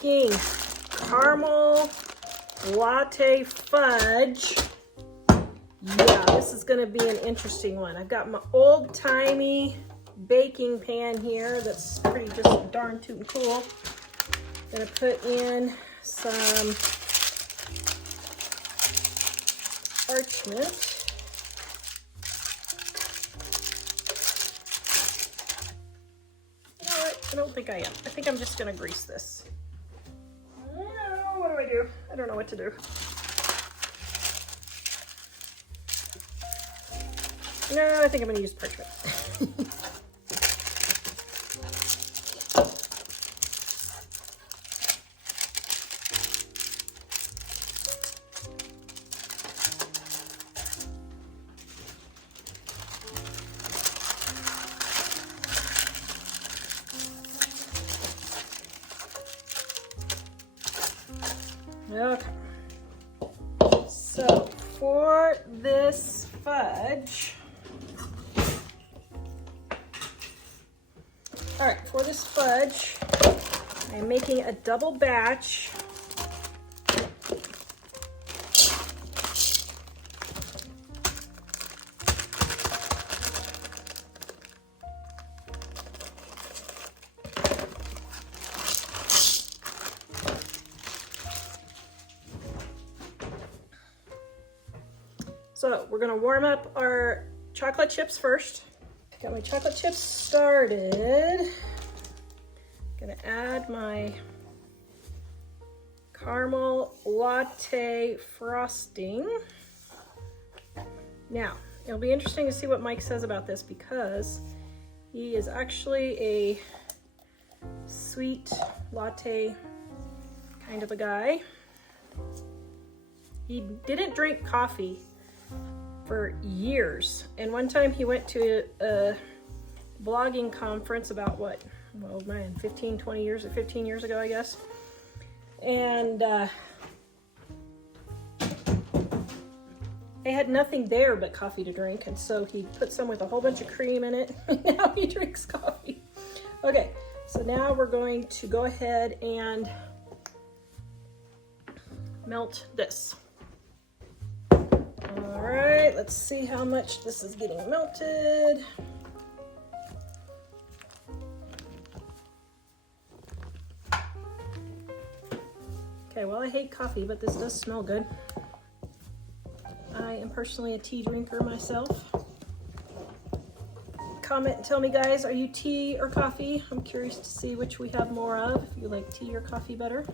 Frosting Caramel Latte Fudge. Yeah, this is going to be an interesting one. I've got my old-timey baking pan here that's pretty just darn tootin' cool. Gonna put in some parchment. You know what? I don't think I am. I think I'm just gonna grease this. What do I do? I don't know what to do. No, I think I'm gonna use parchment. Okay, so for this fudge, all right, for this fudge, I'm making a double batch. So we're gonna warm up our chocolate chips first. Got my chocolate chips started. Gonna add my caramel latte frosting. Now, it'll be interesting to see what Mike says about this because he is actually a sweet latte kind of a guy. He didn't drink coffee for years, and one time he went to a blogging conference about what, well man, 15 years ago I guess, and they had nothing there but coffee to drink, and so he put some with a whole bunch of cream in it. Now he drinks coffee. Okay, so now we're going to go ahead and melt this. All right, let's see how much this is getting melted. Okay, well, I hate coffee, but this does smell good. I am personally a tea drinker myself. Comment and tell me, guys, are you tea or coffee? I'm curious to see which we have more of, if you like tea or coffee better.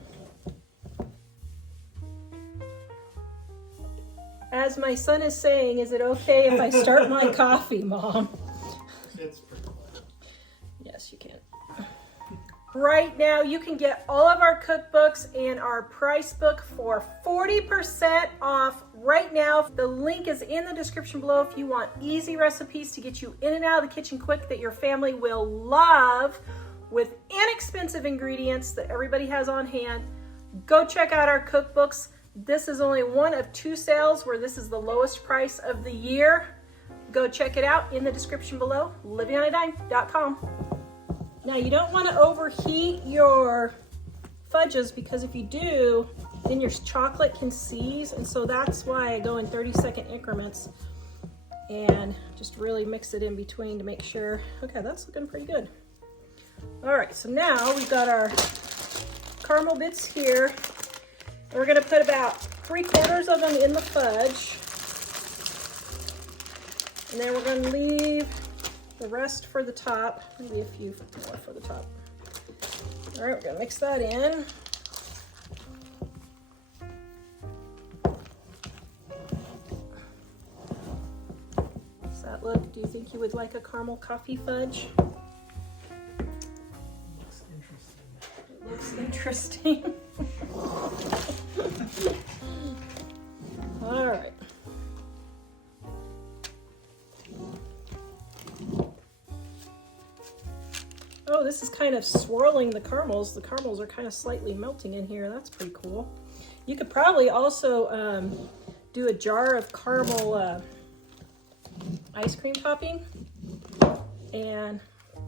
As my son is saying, is it okay if I start my coffee, Mom? It's pretty loud. Yes, you can. Right now, you can get all of our cookbooks and our price book for 40% off right now. The link is in the description below if you want easy recipes to get you in and out of the kitchen quick that your family will love with inexpensive ingredients that everybody has on hand. Go check out our cookbooks. This is only one of 2 sales where this is the lowest price of the year. Go check it out in the description below, livingonadime.com. Now you don't want to overheat your fudges because if you do, then your chocolate can seize, and so that's why I go in 30-second increments and just really mix it in between to make sure. Okay, that's looking pretty good. All right, so now we've got our caramel bits here. We're going to put about 3/4 of them in the fudge. And then we're going to leave the rest for the top. Maybe a few more for the top. All right, we're going to mix that in. Does that look? Do you think you would like a caramel coffee fudge? Looks interesting. It looks interesting. All right. Oh, this is kind of swirling the caramels. The caramels are kind of slightly melting in here. That's pretty cool. You could probably also do a jar of caramel ice cream topping and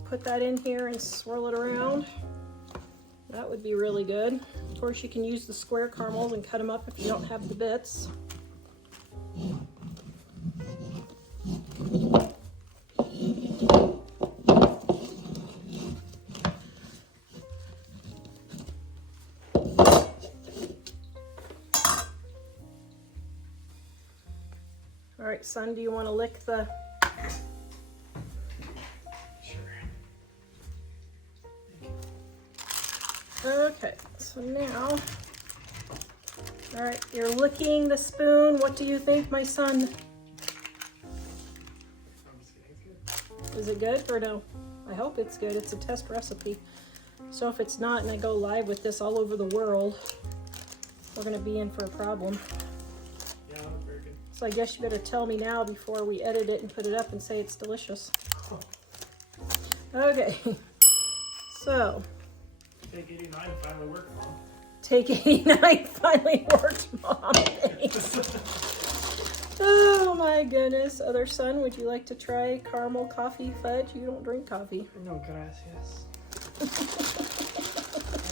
put that in here and swirl it around. That would be really good. Of course, you can use the square caramels and cut them up if you don't have the bits. All right, son, do you want to lick the... Okay, so now, all right, you're licking the spoon. What do you think, my son? Is it good or no? I hope it's good. It's a test recipe. So if it's not and I go live with this all over the world, we're gonna be in for a problem. Yeah, very good. So I guess you better tell me now before we edit it and put it up and say it's delicious. Okay, so. Take 89 finally worked, Mom. Take 89 finally worked, Mom. Thanks. Oh my goodness. Other son, would you like to try caramel coffee fudge? You don't drink coffee. No, gracias.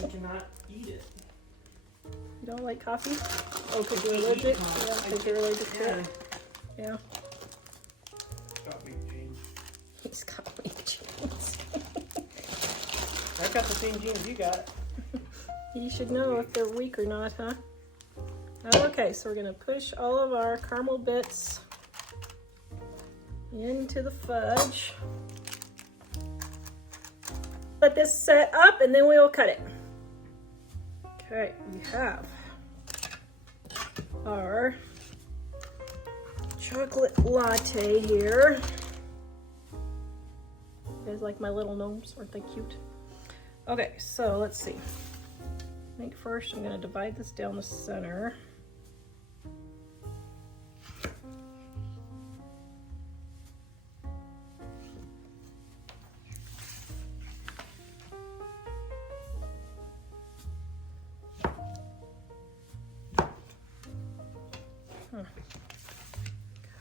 I cannot eat it. You don't like coffee? Oh, because you're allergic? Yeah, because you're allergic to it. Yeah. Got me jeans. He's got weak jeans. I've got the same jeans you got. You should know if they're weak or not, huh? Okay, so we're gonna push all of our caramel bits into the fudge. Let this set up and then we'll cut it. Okay, we have our chocolate latte here. You guys like my little gnomes? Aren't they cute? Okay, so let's see. I think first I'm gonna divide this down the center.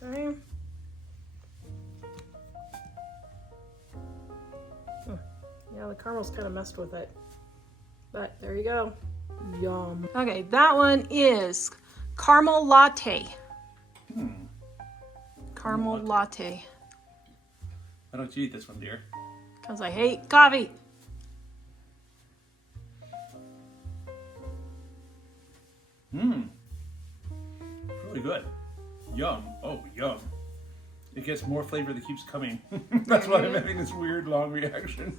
Okay. Yeah, the caramel's kind of messed with it. But there you go. Yum. Okay, that one is caramel latte. Caramel latte. Why don't you eat this one, dear? Because I hate coffee. Really good. Yum. Oh, yum. It gets more flavor that keeps coming. That's why I'm having this weird long reaction.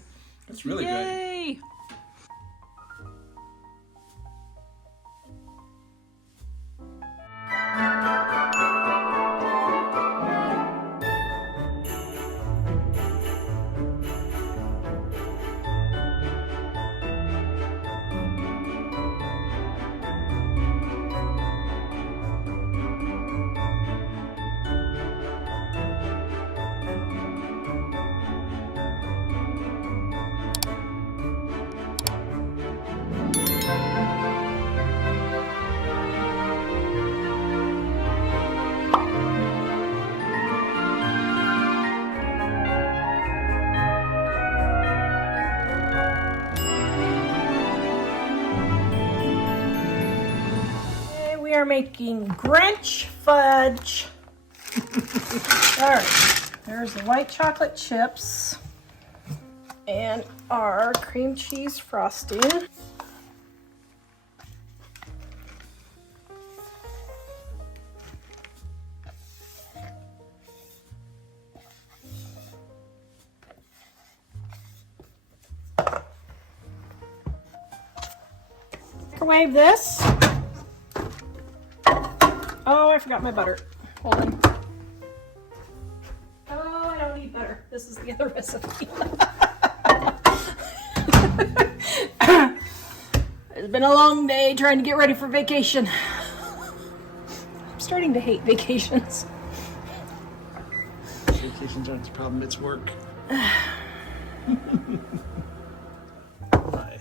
It's really good. Yay! We are making Grinch fudge. All right, there's the white chocolate chips and our cream cheese frosting. Microwave this. Oh, I forgot my butter. Hold on. Oh, I don't need butter. This is the other recipe. It's been a long day trying to get ready for vacation. I'm starting to hate vacations. Vacations aren't the problem, it's work. Bye.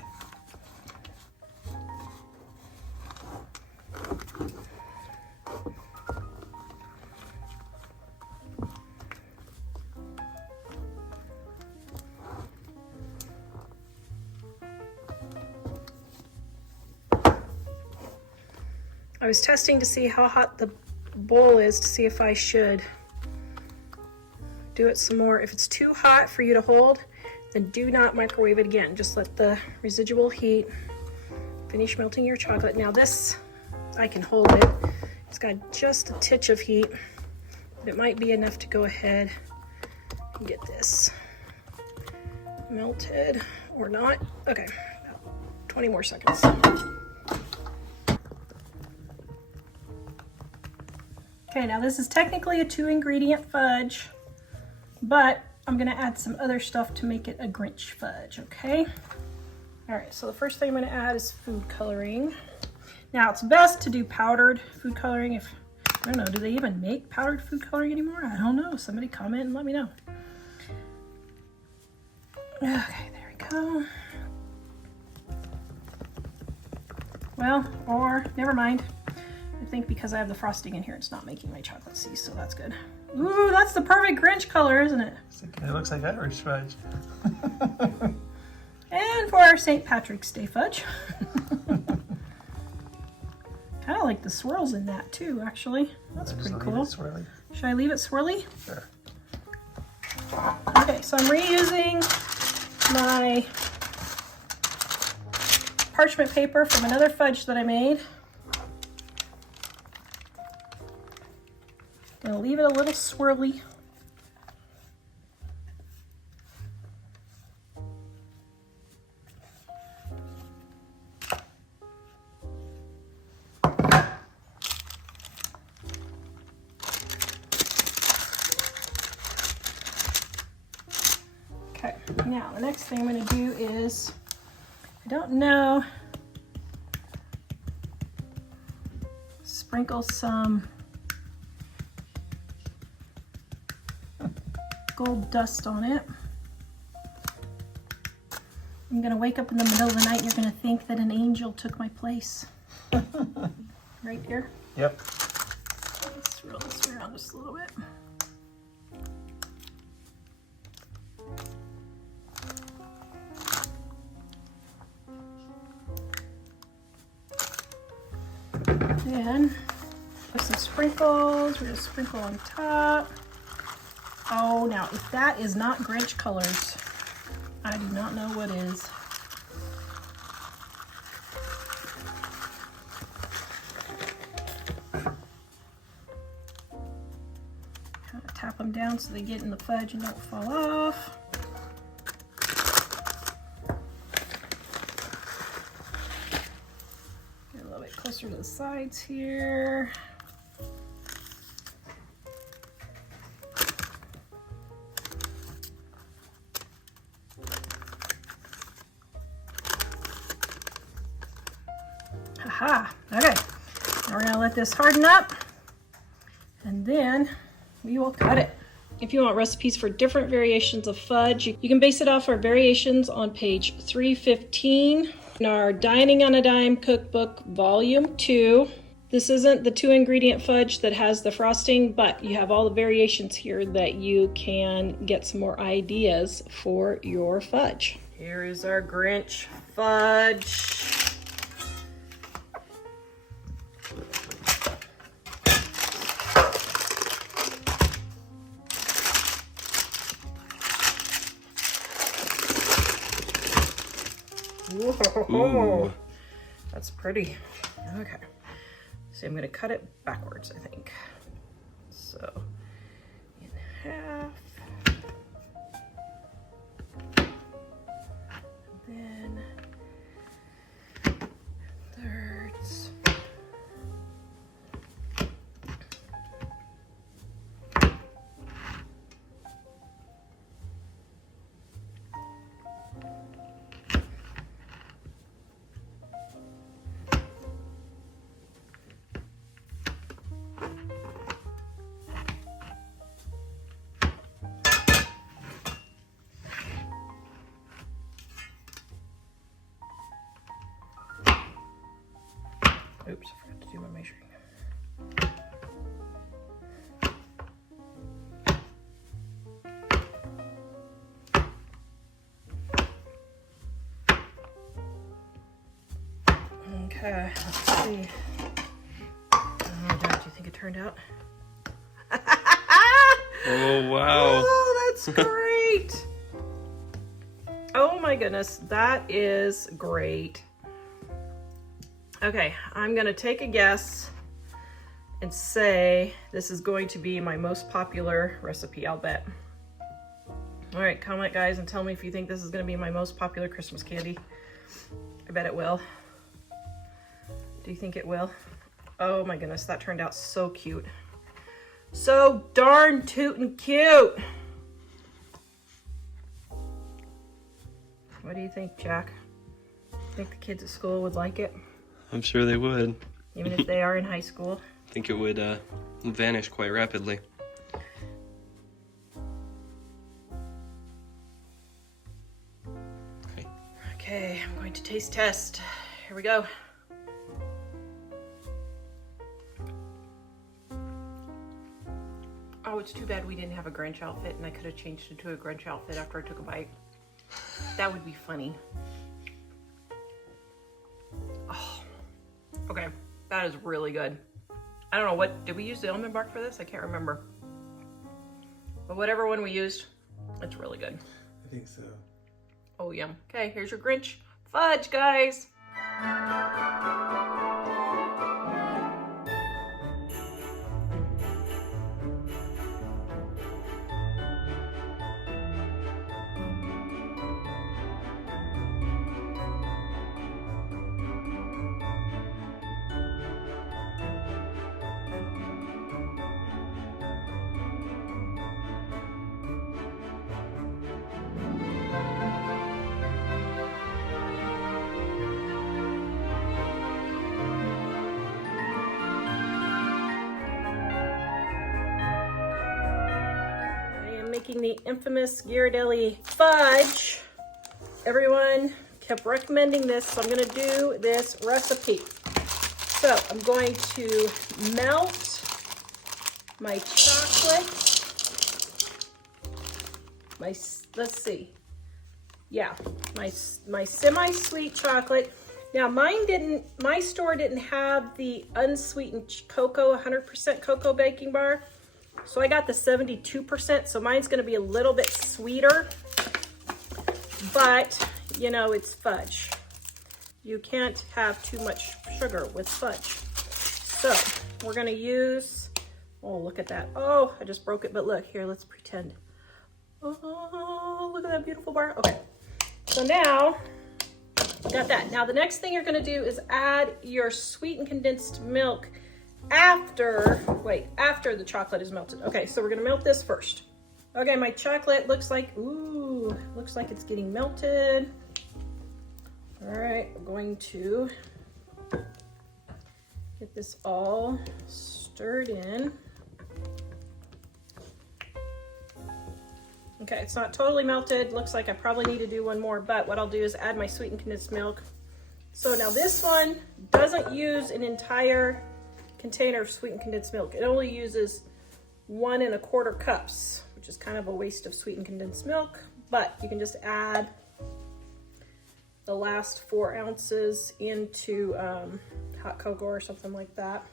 I was testing to see how hot the bowl is to see if I should do it some more. If it's too hot for you to hold, then do not microwave it again. Just let the residual heat finish melting your chocolate. Now this, I can hold it. It's got just a titch of heat, but it might be enough to go ahead and get this melted or not. Okay, 20 more seconds. Okay, now this is technically a 2-ingredient fudge, but I'm gonna add some other stuff to make it a Grinch fudge, okay? All right, so the first thing I'm gonna add is food coloring. Now it's best to do powdered food coloring. If, I don't know, do they even make powdered food coloring anymore? I don't know, somebody comment and let me know. Okay, there we go. Well, or never mind. I think because I have the frosting in here, it's not making my chocolate see, so that's good. Ooh, that's the perfect Grinch color, isn't it? It looks like Irish fudge. And for our St. Patrick's Day fudge. Kind of like the swirls in that too, actually. That's pretty cool. Swirly. Should I leave it swirly? Sure. Okay, so I'm reusing my parchment paper from another fudge that I made. Gonna leave it a little swirly. Okay, now the next thing I'm gonna do is, I don't know, sprinkle some gold dust on it. I'm gonna wake up in the middle of the night and you're gonna think that an angel took my place. Right here. Yep. Let's roll this around just a little bit. Then with some sprinkles, we're gonna sprinkle on top. Oh, now if that is not Grinch colors, I do not know what is. Kind of tap them down so they get in the fudge and don't fall off. Get a little bit closer to the sides here. Aha, okay. Now we're gonna let this harden up and then we will cut it. If you want recipes for different variations of fudge, you can base it off our variations on page 315 in our Dining on a Dime Cookbook Volume 2. This isn't the 2-ingredient fudge that has the frosting, but you have all the variations here that you can get some more ideas for your fudge. Here is our Grinch fudge. Whoa, that's pretty. Okay, so I'm gonna cut it backwards, I think. So, in half. And then thirds. Oops, I forgot to do my measuring. Okay, let's see. do you think it turned out? Oh, wow. Oh, that's great. Oh my goodness, that is great. Okay, I'm gonna take a guess and say this is going to be my most popular recipe, I'll bet. All right, comment guys and tell me if you think this is gonna be my most popular Christmas candy. I bet it will. Do you think it will? Oh my goodness, that turned out so cute. So darn tootin' cute. What do you think, Jack? Think the kids at school would like it? I'm sure they would. Even if they are in high school? I think it would vanish quite rapidly. Okay, I'm going to taste test. Here we go. Oh, it's too bad we didn't have a Grinch outfit and I could have changed it to a Grinch outfit after I took a bite. That would be funny. Oh, okay, that is really good. I don't know, what, did we use the almond bark for this? I can't remember. But whatever one we used, it's really good. I think so. Oh, yum. Okay, here's your Grinch fudge, guys. Making the infamous Ghirardelli fudge. Everyone kept recommending this, so I'm going to do this recipe. So I'm going to melt my chocolate, let's see, yeah, my semi-sweet chocolate. Now my store didn't have the unsweetened cocoa, 100% cocoa baking bar. So I got the 72%, so mine's gonna be a little bit sweeter, but you know, it's fudge. You can't have too much sugar with fudge. So we're gonna use, oh, look at that. Oh, I just broke it, but look, here, let's pretend. Oh, look at that beautiful bar. Okay, so now, got that. Now the next thing you're gonna do is add your sweetened condensed milk after the chocolate is melted. Okay, so we're gonna melt this first. Okay, my chocolate looks like, ooh, looks like it's getting melted. All right, I'm going to get this all stirred in. Okay, it's not totally melted. Looks like I probably need to do one more, but what I'll do is add my sweetened condensed milk. So now this one doesn't use an entire container of sweetened condensed milk. It only uses 1 1/4 cups, which is kind of a waste of sweetened condensed milk, but you can just add the last 4 ounces into hot cocoa or something like that.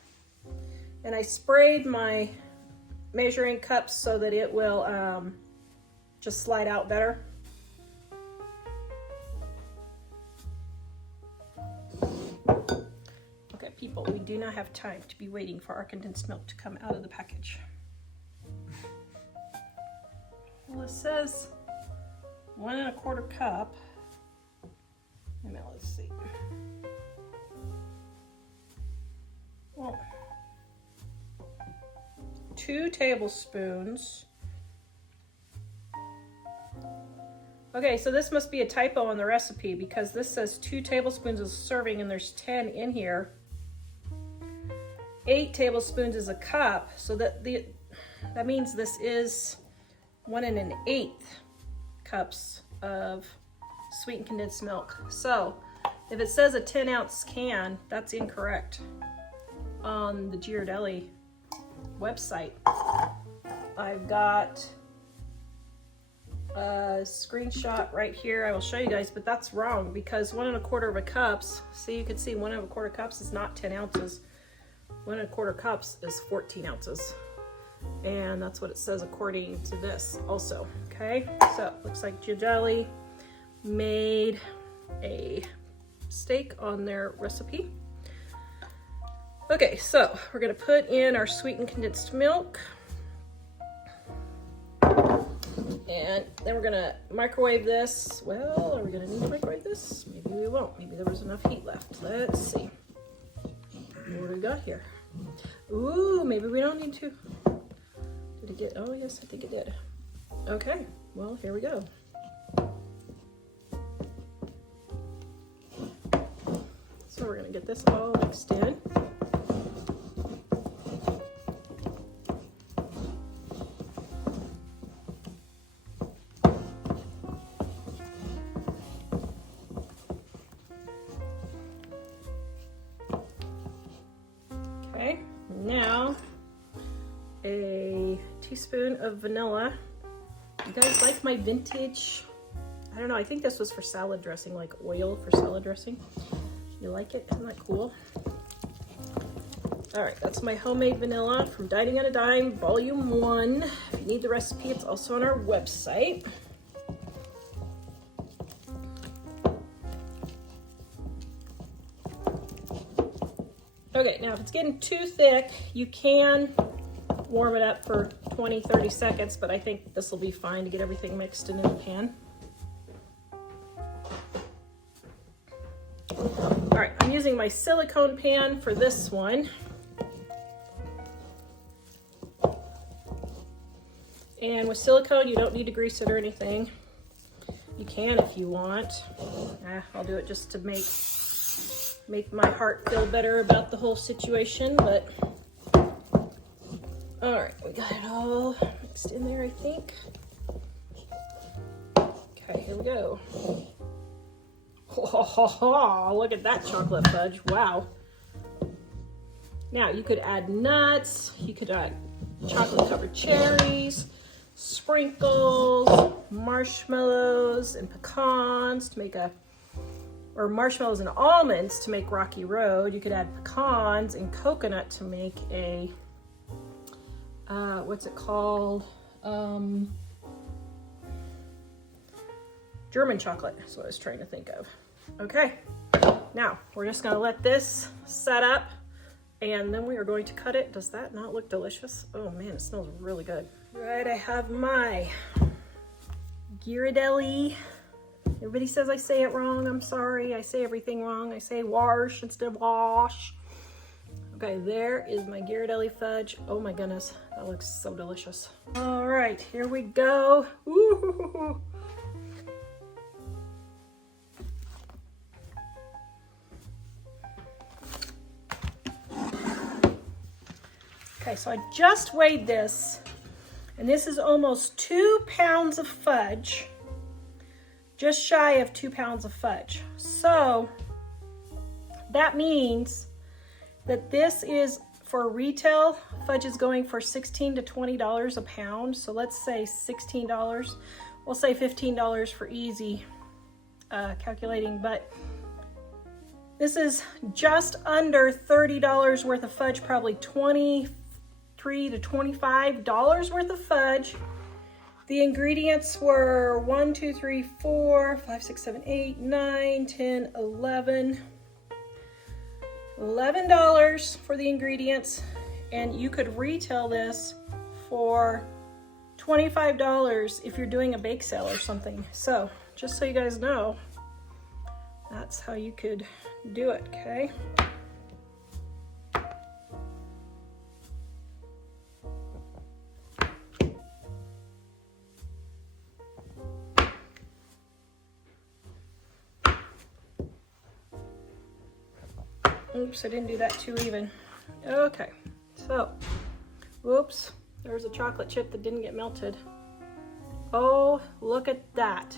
And I sprayed my measuring cups so that it will just slide out better. People, we do not have time to be waiting for our condensed milk to come out of the package. Well, it says 1 1/4 cup. Now let's see. Well, 2 tablespoons. Okay, so this must be a typo on the recipe because this says 2 tablespoons is a serving and there's 10 in here. 8 tablespoons is a cup, so that means this is 1 1/8 cups of sweetened condensed milk. So if it says a 10-ounce can, that's incorrect on the Ghirardelli website. I've got a screenshot right here. I will show you guys, but that's wrong because 1 1/4 cups. See, you can see 1 1/4 cups is not 10 ounces. 1¼ cups is 14 ounces. And that's what it says according to this also, okay? So looks like Ghirardelli made a mistake on their recipe. Okay, so we're gonna put in our sweetened condensed milk. And then we're gonna microwave this. Well, are we gonna need to microwave this? Maybe we won't. Maybe there was enough heat left. Let's see. What do we got here? Ooh, maybe we don't need to. Did it get, oh yes, I think it did. Okay, well, here we go. So we're gonna get this all mixed in. Okay, now a teaspoon of vanilla. You guys like my vintage? I don't know, I think this was for salad dressing, like oil for salad dressing. You like it? Isn't that cool? All right, that's my homemade vanilla from Dining on a Dime, Volume 1. If you need the recipe, it's also on our website. Okay, now if it's getting too thick, you can warm it up for 20-30 seconds, but I think this will be fine to get everything mixed in the pan. All right, I'm using my silicone pan for this one. And with silicone, you don't need to grease it or anything. You can if you want. I'll do it just to make my heart feel better about the whole situation, but all right, we got it all mixed in there, I think. Okay, here we go. Oh, look at that chocolate fudge, wow. Now you could add nuts, you could add chocolate covered cherries, sprinkles, marshmallows and pecans to make or marshmallows and almonds to make Rocky Road. You could add pecans and coconut to make a, what's it called? German chocolate, that's what I was trying to think of. Okay, now we're just gonna let this set up and then we are going to cut it. Does that not look delicious? Oh man, it smells really good. Right, I have my Ghirardelli. Everybody says I say it wrong. I'm sorry. I say everything wrong. I say wash instead of wash. Okay, there is my Ghirardelli fudge. Oh my goodness, that looks so delicious. All right, here we go. Ooh. Okay, so I just weighed this, and this is almost 2 pounds of fudge. Just shy of 2 pounds of fudge. So that means that this is for retail. Fudge is going for $16 to $20 a pound. So let's say $16. We'll say $15 for easy calculating, but this is just under $30 worth of fudge, probably $23 to $25 worth of fudge. The ingredients were 1, 2, 3, 4, 5, 6, 7, 8, 9, 10, 11. $11 for the ingredients, and you could retail this for $25 if you're doing a bake sale or something. So just so you guys know, that's how you could do it, okay? Oops, I didn't do that too even. Okay, so, whoops, there's a chocolate chip that didn't get melted. Oh, look at that.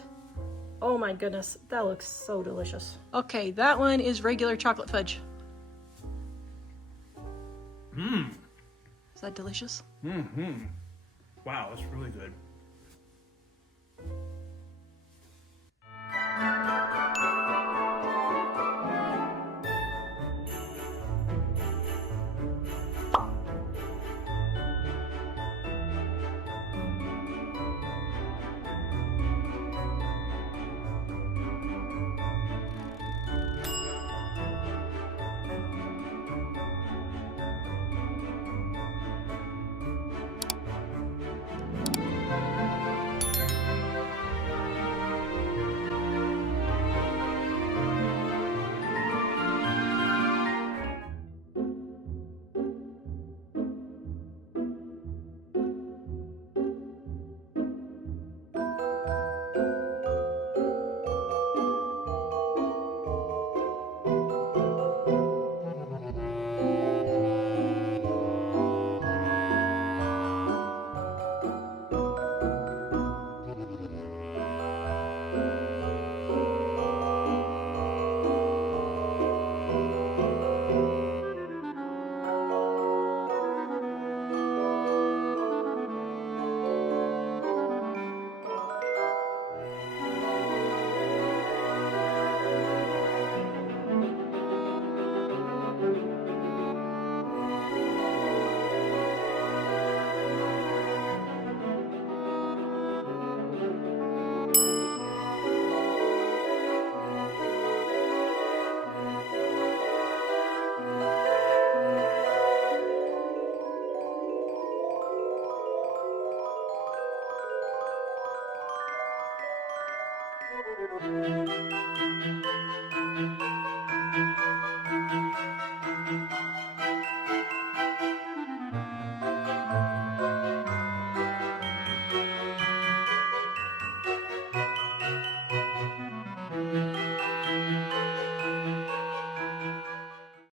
Oh my goodness, that looks so delicious. Okay, that one is regular chocolate fudge. Mmm. Is that delicious? Mm-hmm. Wow, that's really good.